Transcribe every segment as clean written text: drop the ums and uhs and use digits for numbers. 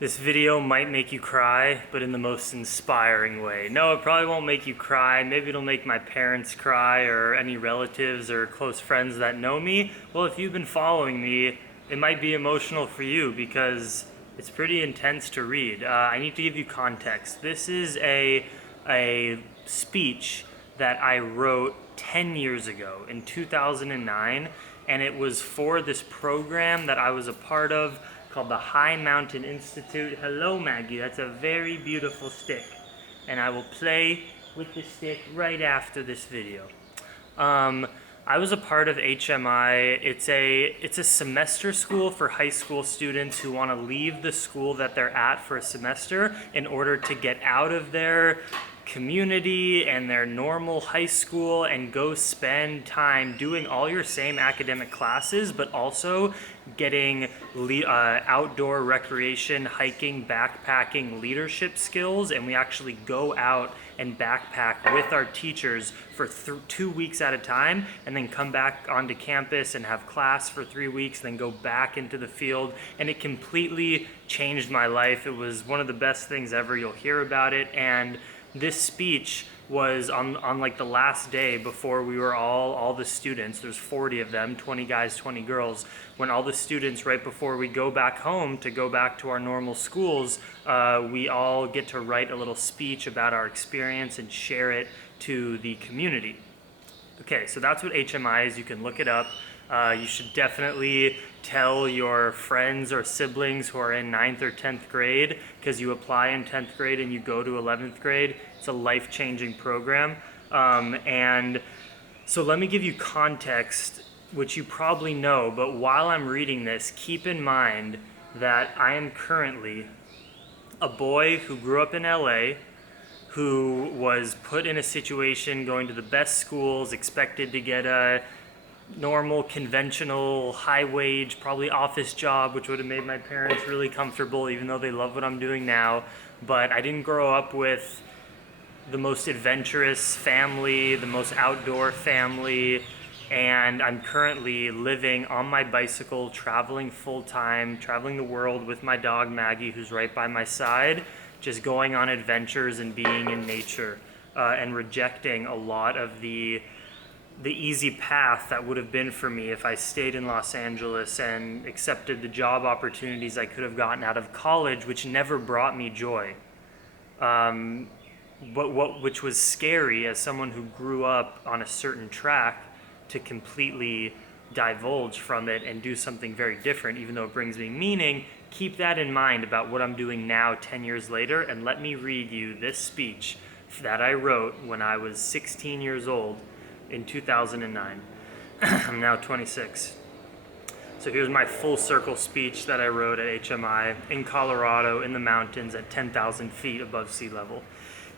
This video might make you cry, but in the most inspiring way. No, it probably won't make you cry. Maybe it'll make my parents cry or any relatives or close friends that know me. Well, if you've been following me, it might be emotional for you because it's pretty intense to read. I need to give you context. This is a speech that I wrote 10 years ago in 2009, and it was for this program that I was a part of called the High Mountain Institute. Hello, Maggie. That's a very beautiful stick, and I will play with the stick right after this video. I was a part of HMI. It's a semester school for high school students who want to leave the school that they're at for a semester in order to get out of their community and their normal high school and go spend time doing all your same academic classes, but also getting outdoor recreation, hiking, backpacking, leadership skills. And we actually go out and backpack with our teachers for 2 weeks at a time, and then come back onto campus and have class for 3 weeks, then go back into the field. And it completely changed my life. It was one of the best things ever. You'll hear about it. And this speech was on like the last day before we were all the students, there's 40 of them, 20 guys, 20 girls, when all the students, right before we go back home to go back to our normal schools, we all get to write a little speech about our experience and share it to the community. Okay, so that's what HMI is. You can look it up. You should definitely tell your friends or siblings who are in 9th or 10th grade, because you apply in 10th grade and you go to 11th grade. It's a life-changing program. And so let me give you context, which you probably know, but while I'm reading this, keep in mind that I am currently a boy who grew up in LA, who was put in a situation going to the best schools, expected to get a normal, conventional, high-wage, probably office job, which would have made my parents really comfortable, even though they love what I'm doing now. But I didn't grow up with the most adventurous family, the most outdoor family, and I'm currently living on my bicycle, traveling full-time, traveling the world with my dog Maggie, who's right by my side, just going on adventures and being in nature, and rejecting a lot of the easy path that would have been for me if I stayed in Los Angeles and accepted the job opportunities I could have gotten out of college, which never brought me joy. Which was scary as someone who grew up on a certain track to completely divulge from it and do something very different, even though it brings me meaning. Keep that in mind about what I'm doing now 10 years later, and let me read you this speech that I wrote when I was 16 years old in 2009. I'm now 26. So here's my full circle speech that I wrote at HMI in Colorado in the mountains at 10,000 feet above sea level.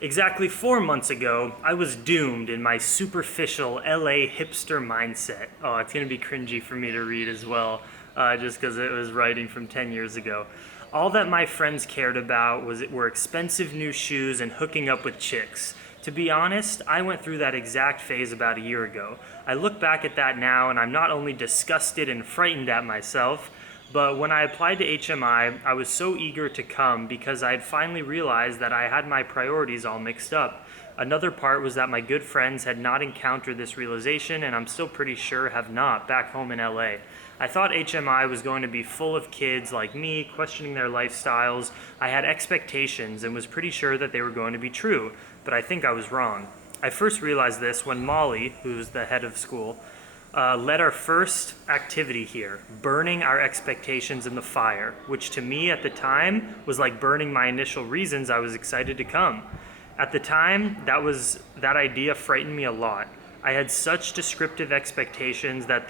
Exactly 4 months ago, I was doomed in my superficial LA hipster mindset. Oh, it's gonna be cringy for me to read as well, just because it was writing from 10 years ago. All that my friends cared about were expensive new shoes and hooking up with chicks. To be honest, I went through that exact phase about a year ago. I look back at that now and I'm not only disgusted and frightened at myself, but when I applied to HMI, I was so eager to come because I had finally realized that I had my priorities all mixed up. Another part was that my good friends had not encountered this realization, and I'm still pretty sure have not, back home in LA. I thought HMI was going to be full of kids like me, questioning their lifestyles. I had expectations and was pretty sure that they were going to be true, but I think I was wrong. I first realized this when Molly, who's the head of school, led our first activity here, burning our expectations in the fire, which to me at the time was like burning my initial reasons I was excited to come. At the time, that idea frightened me a lot. I had such descriptive expectations that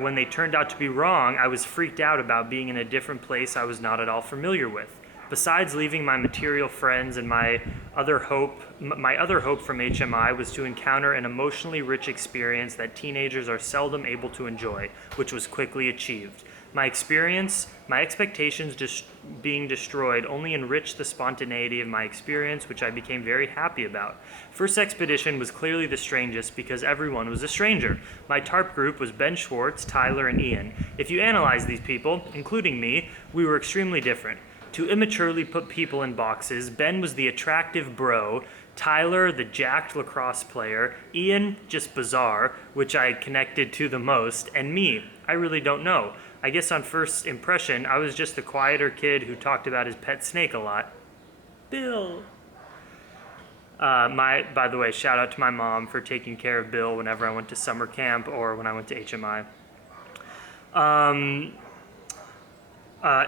when they turned out to be wrong, I was freaked out about being in a different place I was not at all familiar with. Besides leaving my material friends, and my other hope from HMI was to encounter an emotionally rich experience that teenagers are seldom able to enjoy, which was quickly achieved. My expectations being destroyed only enriched the spontaneity of my experience, which I became very happy about. First expedition was clearly the strangest because everyone was a stranger. My TARP group was Ben Schwartz, Tyler, and Ian. If you analyze these people, including me, we were extremely different. To immaturely put people in boxes, Ben was the attractive bro, Tyler, the jacked lacrosse player, Ian, just bizarre, which I connected to the most, and me, I really don't know. I guess on first impression, I was just the quieter kid who talked about his pet snake a lot. Bill. By the way, shout out to my mom for taking care of Bill whenever I went to summer camp or when I went to HMI.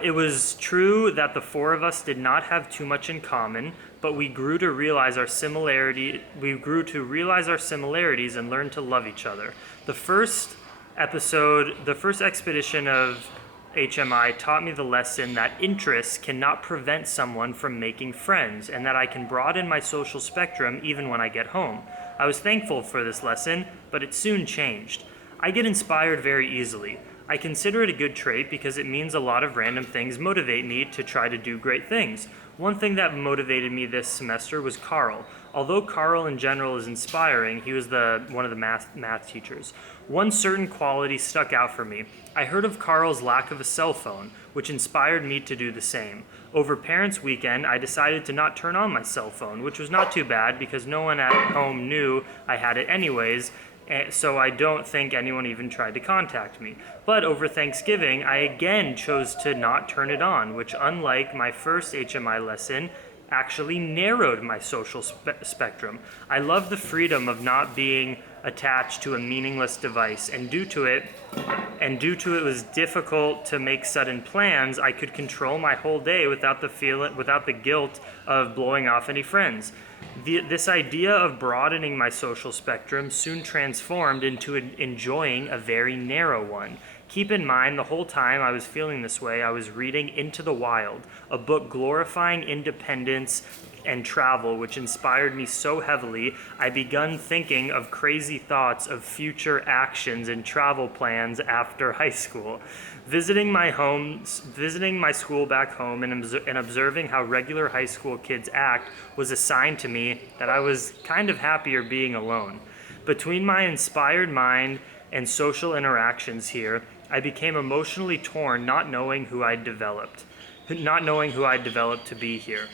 It was true that the four of us did not have too much in common, but we grew to realize our similarities and learn to love each other. The first expedition of HMI taught me the lesson that interests cannot prevent someone from making friends, and that I can broaden my social spectrum even when I get home. I was thankful for this lesson, but it soon changed. I get inspired very easily. I consider it a good trait because it means a lot of random things motivate me to try to do great things. One thing that motivated me this semester was Carl. Although Carl in general is inspiring, he was one of the math teachers. One certain quality stuck out for me. I heard of Carl's lack of a cell phone, which inspired me to do the same. Over Parents' Weekend, I decided to not turn on my cell phone, which was not too bad because no one at home knew I had it anyways, so I don't think anyone even tried to contact me. But over Thanksgiving, I again chose to not turn it on, which, unlike my first HMI lesson, actually narrowed my social spectrum. I love the freedom of not being attached to a meaningless device, and due to it was difficult to make sudden plans, I could control my whole day without the guilt of blowing off any friends. This idea of broadening my social spectrum soon transformed into enjoying a very narrow one. Keep in mind, the whole time I was feeling this way, I was reading Into the Wild, a book glorifying independence and travel, which inspired me so heavily, I begun thinking of crazy thoughts of future actions and travel plans after high school. Visiting my school back home and observing how regular high school kids act was a sign to me that I was kind of happier being alone. Between my inspired mind and social interactions here, I became emotionally torn, not knowing who I'd developed to be here.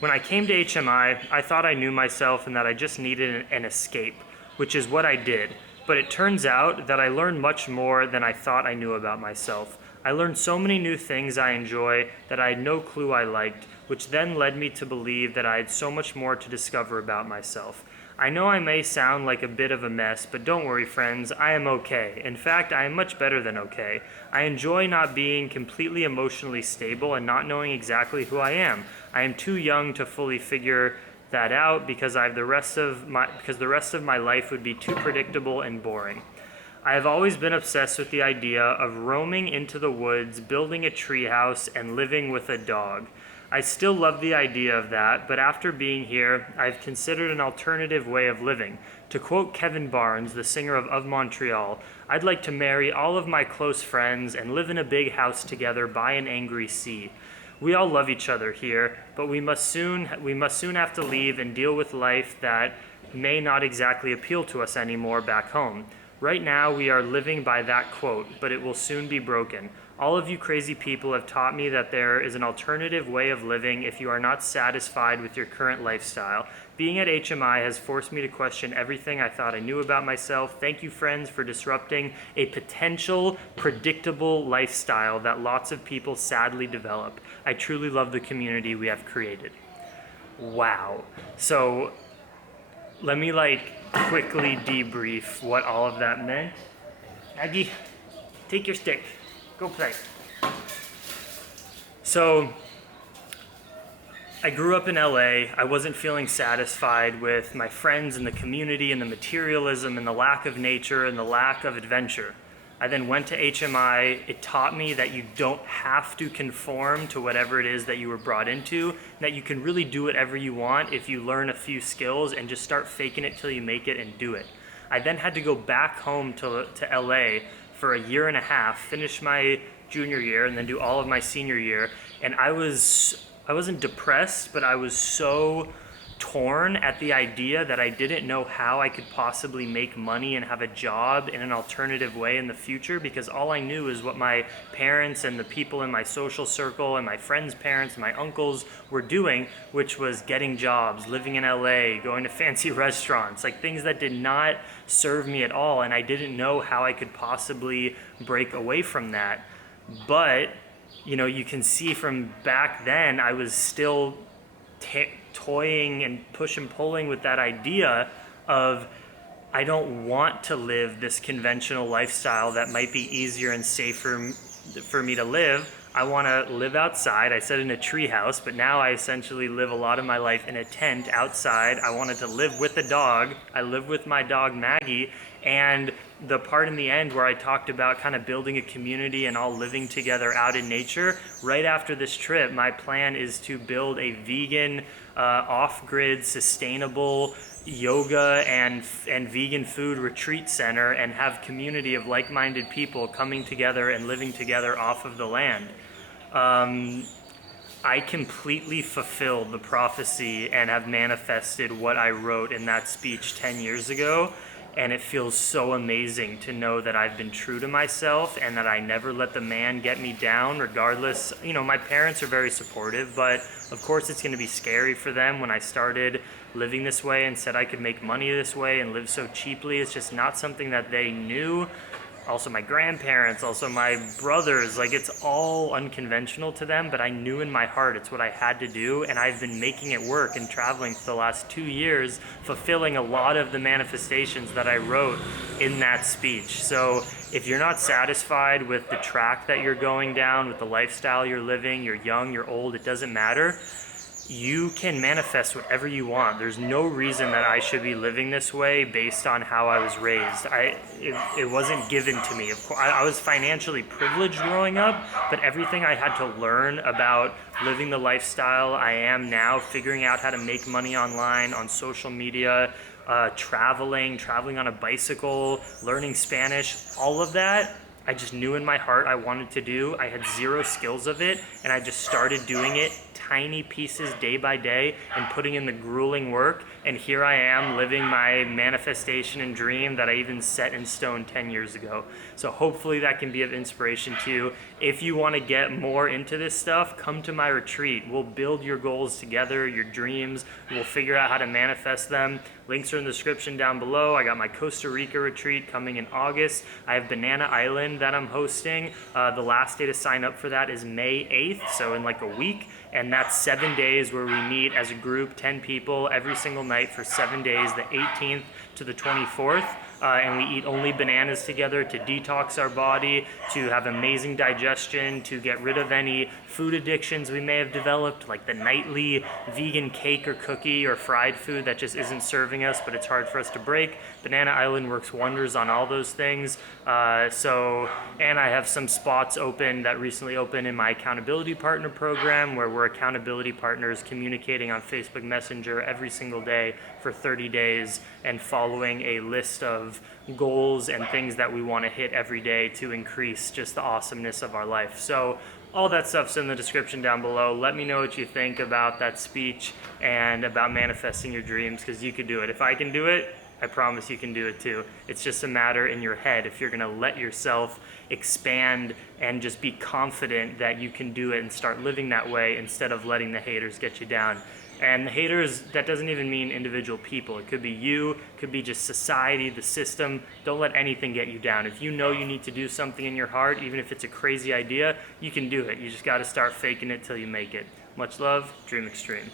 When I came to HMI, I thought I knew myself and that I just needed an escape, which is what I did. But it turns out that I learned much more than I thought I knew about myself. I learned so many new things I enjoy that I had no clue I liked, which then led me to believe that I had so much more to discover about myself. I know I may sound like a bit of a mess, but don't worry, friends, I am okay. In fact, I am much better than okay. I enjoy not being completely emotionally stable and not knowing exactly who I am. I am too young to fully figure that out because the rest of my life would be too predictable and boring. I have always been obsessed with the idea of roaming into the woods, building a treehouse, and living with a dog. I still love the idea of that, but after being here, I've considered an alternative way of living. To quote Kevin Barnes, the singer of Montreal, I'd like to marry all of my close friends and live in a big house together by an angry sea. We all love each other here, but we must soon have to leave and deal with life that may not exactly appeal to us anymore back home. Right now, we are living by that quote, but it will soon be broken. All of you crazy people have taught me that there is an alternative way of living if you are not satisfied with your current lifestyle. Being at HMI has forced me to question everything I thought I knew about myself. Thank you, friends, for disrupting a potential, predictable lifestyle that lots of people sadly develop. I truly love the community we have created. Wow. So let me quickly debrief what all of that meant. Aggie, take your stick. Go play. So, I grew up in LA. I wasn't feeling satisfied with my friends and the community and the materialism and the lack of nature and the lack of adventure. I then went to HMI. It taught me that you don't have to conform to whatever it is that you were brought into, that you can really do whatever you want if you learn a few skills and just start faking it till you make it and do it. I then had to go back home to LA for a year and a half, finish my junior year and then do all of my senior year. And I wasn't depressed, but I was so torn at the idea that I didn't know how I could possibly make money and have a job in an alternative way in the future, because all I knew is what my parents and the people in my social circle and my friends' parents and my uncles were doing, which was getting jobs, living in LA, going to fancy restaurants, like things that did not serve me at all, and I didn't know how I could possibly break away from that. But you know, you can see from back then I was still toying and push and pulling with that idea of, I don't want to live this conventional lifestyle that might be easier and safer for me to live. I want to live outside. I said in a tree house, but now I essentially live a lot of my life in a tent outside. I wanted to live with a dog. I live with my dog Maggie, and the part in the end where I talked about kind of building a community and all living together out in nature, right after this trip, my plan is to build a vegan, off-grid, sustainable yoga and vegan food retreat center and have community of like-minded people coming together and living together off of the land. I completely fulfilled the prophecy and have manifested what I wrote in that speech 10 years ago. And it feels so amazing to know that I've been true to myself and that I never let the man get me down, regardless. You know, my parents are very supportive, but of course it's going to be scary for them. When I started living this way and said I could make money this way and live so cheaply, it's just not something that they knew. Also my grandparents, also my brothers, like it's all unconventional to them, but I knew in my heart it's what I had to do, and I've been making it work and traveling for the last 2 years, fulfilling a lot of the manifestations that I wrote in that speech. So if you're not satisfied with the track that you're going down, with the lifestyle you're living, you're young, you're old, it doesn't matter. You can manifest whatever you want. There's no reason that I should be living this way based on how I was raised. It wasn't given to me. Of course, I was financially privileged growing up, but everything I had to learn about living the lifestyle I am now, figuring out how to make money online, on social media, traveling on a bicycle, learning Spanish, all of that, I just knew in my heart I wanted to do. I had zero skills of it, and I just started doing it tiny pieces day by day and putting in the grueling work, and here I am living my manifestation and dream that I even set in stone 10 years ago. So hopefully that can be of inspiration to you. If you want to get more into this stuff, come to my retreat. We'll build your goals together, your dreams. We'll figure out how to manifest them. Links are in the description down below. I got my Costa Rica retreat coming in August. I have Banana Island that I'm hosting. The last day to sign up for that is May 8th, so in like a week. And that's 7 days where we meet as a group, 10 people, every single night for 7 days, the 18th to the 24th. And we eat only bananas together to detox our body, to have amazing digestion, to get rid of any food addictions we may have developed, like the nightly vegan cake or cookie or fried food that just isn't serving us, but it's hard for us to break. Banana Island works wonders on all those things. And I have some spots open that recently opened in my accountability partner program, where we're accountability partners communicating on Facebook Messenger every single day for 30 days and following a list of goals and things that we want to hit every day to increase just the awesomeness of our life. So all that stuff's in the description down below. Let me know what you think about that speech and about manifesting your dreams, because you could do it. If I can do it, I promise you can do it too. It's just a matter in your head if you're going to let yourself expand and just be confident that you can do it and start living that way instead of letting the haters get you down. And the haters, that doesn't even mean individual people. It could be you, it could be just society, the system. Don't let anything get you down. If you know you need to do something in your heart, even if it's a crazy idea, you can do it. You just got to start faking it till you make it. Much love, Dream Extreme.